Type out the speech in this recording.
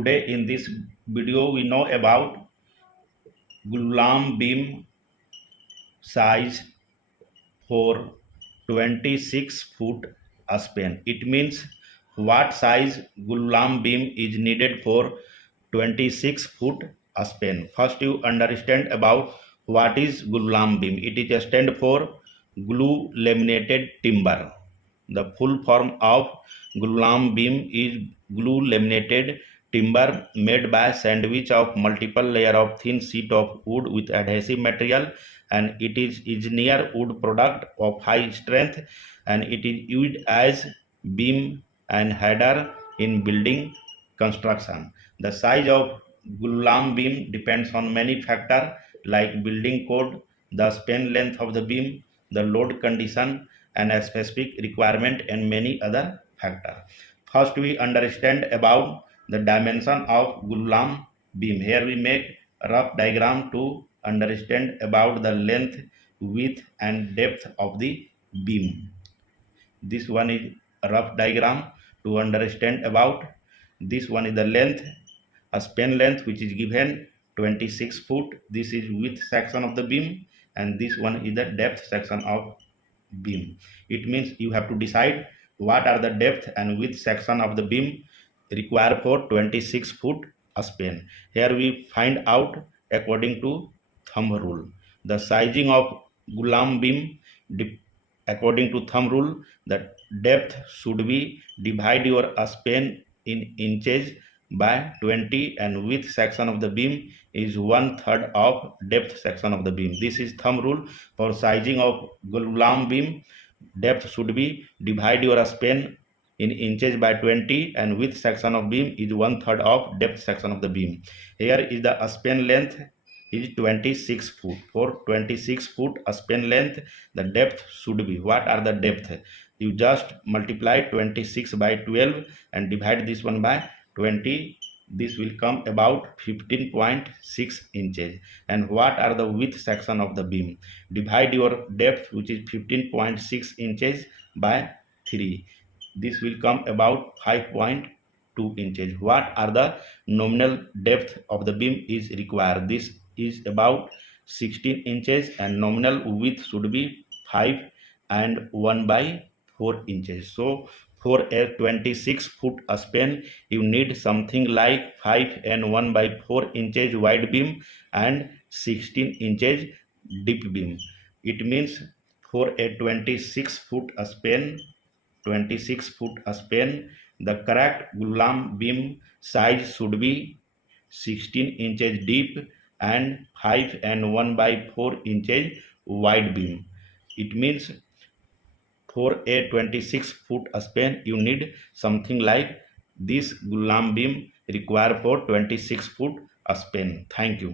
Today in this video we know about Glulam beam size for 26 foot span. It means what size Glulam beam is needed for 26 foot span. First you understand about what is Glulam beam. It is a stand for glue laminated timber. The full form of Glulam beam is glue laminated timber made by sandwich of multiple layer of thin sheet of wood with adhesive material, and it is engineered wood product of high strength, and it is used as beam and header in building construction. The size of Glulam beam depends on many factors like building code, the span length of the beam, the load condition, and a specific requirement, and many other factors. First, we understand about the dimension of Glulam beam. Here we make a rough diagram to understand about the length, width, and depth of the beam. This one is a rough diagram to understand about. This one is the length, a span length which is given 26 foot. This is width section of the beam, and this one is the depth section of beam. It means you have to decide what are the depth and width section of the beam required for 26 foot span. Here we find out according to thumb rule. The sizing of Glulam beam according to thumb rule, the depth should be divide your span in inches by 20, and width section of the beam is 1/3 of depth section of the beam. This is thumb rule for sizing of Glulam beam. Depth should be divide your span in inches by 20, and width section of beam is 1/3 of depth section of the beam. Here is the span length is 26 foot. For 26 foot span length, the depth should be, what are the depth? You just multiply 26 by 12 and divide this one by 20. This will come about 15.6 inches. And what are the width section of the beam? Divide your depth, which is 15.6 inches, by 3. This will come about 5.2 inches. What are the nominal depth of the beam is required? This is about 16 inches, and nominal width should be 5 and 1/4 inches. So for a 26 foot span, you need something like 5 and 1/4 inches wide beam and 16 inches deep beam. It means for a 26 foot span, the correct Glulam beam size should be 16 inches deep and 5 and 1/4 inches wide beam. It means for a 26 foot span, you need something like this Glulam beam required for 26 foot span. Thank you.